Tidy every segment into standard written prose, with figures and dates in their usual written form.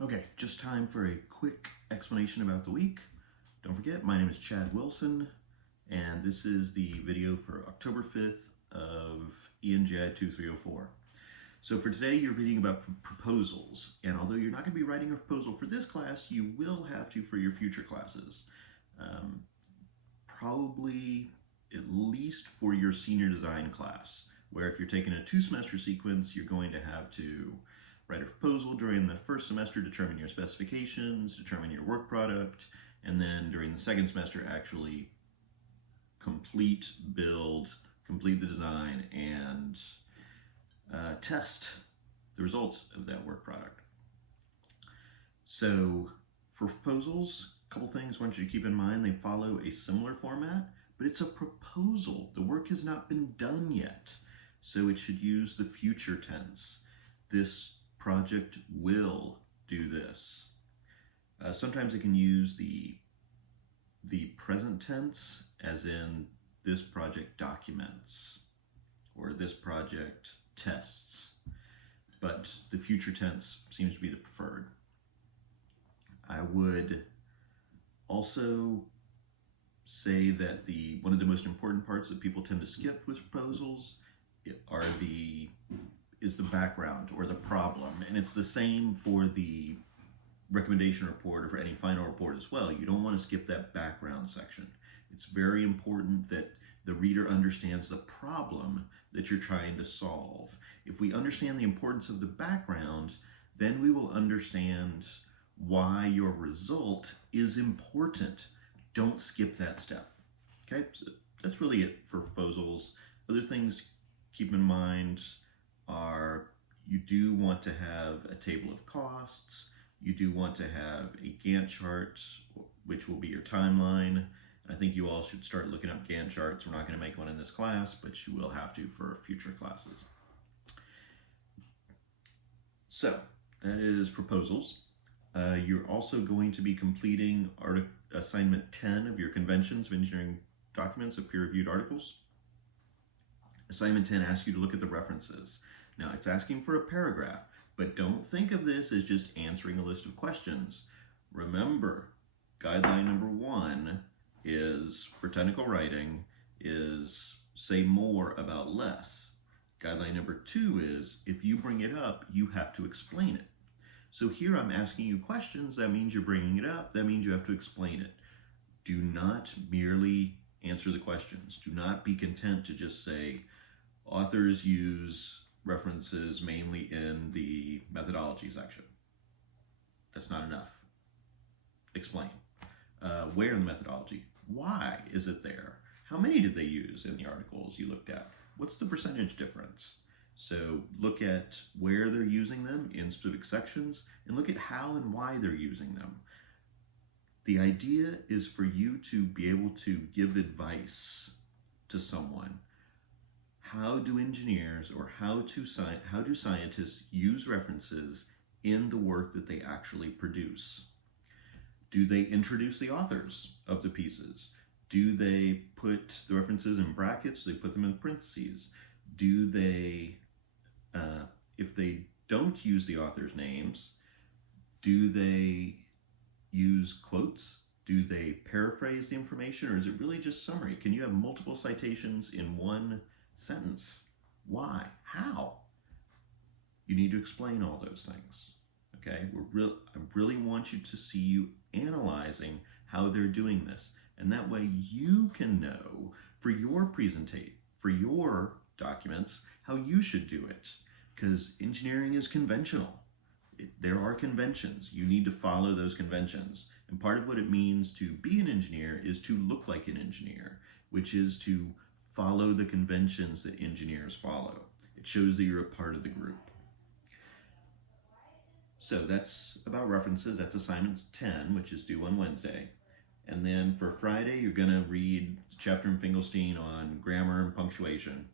Okay, just time for a quick explanation about the week. Don't forget, my name is Chad Wilson, and this is the video for October 5th of ENGI 2304. So for today, you're reading about proposals, and although you're not going to be writing a proposal for this class, you will have to for your future classes. Probably at least for your senior design class, where if you're taking a 2-semester sequence, you're going to have to write a proposal during the first semester, determine your specifications, determine your work product, and then during the second semester actually complete the design, and test the results of that work product. So for proposals, a couple things I want you to keep in mind. They follow a similar format, but it's a proposal. The work has not been done yet, so it should use the future tense. This project will do this. Sometimes it can use the present tense, as in this project documents or this project tests, but the future tense seems to be the preferred. I would also say that one of the most important parts that people tend to skip with proposals is the background or the problem, and it's the same for the recommendation report or for any final report as well. You don't want to skip that background section. It's very important that the reader understands the problem that you're trying to solve. If we understand the importance of the background, then we will understand why your result is important. Don't skip that step. Okay, so that's really it for proposals. Other things keep in mind are you do want to have a table of costs. You do want to have a Gantt chart, which will be your timeline. I think you all should start looking up Gantt charts. We're not going to make one in this class, but you will have to for future classes. So that is proposals. You're also going to be completing assignment 10 of your Conventions of Engineering Documents of Peer-Reviewed Articles. Assignment 10 asks you to look at the references. Now, it's asking for a paragraph, but don't think of this as just answering a list of questions. Remember, guideline number 1 is, for technical writing, is say more about less. Guideline number 2 is, if you bring it up, you have to explain it. So here I'm asking you questions. That means you're bringing it up. That means you have to explain it. Do not merely answer the questions. Do not be content to just say, authors use references mainly in the methodology section. That's not enough. Explain. Where in the methodology? Why is it there? How many did they use in the articles you looked at? What's the percentage difference? So look at where they're using them in specific sections, and look at how and why they're using them. The idea is for you to be able to give advice to someone. How do engineers or how do scientists use references in the work that they actually produce? Do they introduce the authors of the pieces? Do they put the references in brackets? Do they put them in parentheses? Do they, if they don't use the author's names, do they use quotes? Do they paraphrase the information, or is it really just summary? Can you have multiple citations in one sentence? Why? How? You need to explain all those things. Okay, I really want you to see you analyzing how they're doing this, and that way you can know for your for your documents how you should do it, because engineering is conventional. There are conventions. You need to follow those conventions, and part of what it means to be an engineer is to look like an engineer, which is to follow the conventions that engineers follow. It shows that you're a part of the group. So that's about references. That's assignment 10, which is due on Wednesday. And then for Friday, you're going to read the chapter in Finkelstein on grammar and punctuation.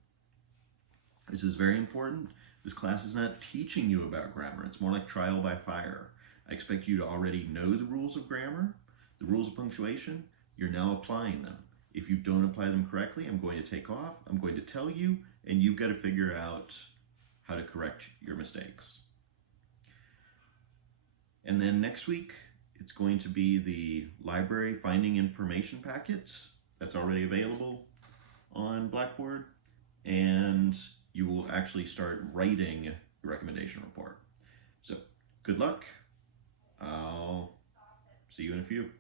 This is very important. This class is not teaching you about grammar. It's more like trial by fire. I expect you to already know the rules of grammar, the rules of punctuation. You're now applying them. If you don't apply them correctly, I'm going to take off. I'm going to tell you, and you've got to figure out how to correct your mistakes. And then next week, it's going to be the library finding information packet that's already available on Blackboard. And you will actually start writing the recommendation report. So good luck. I'll see you in a few.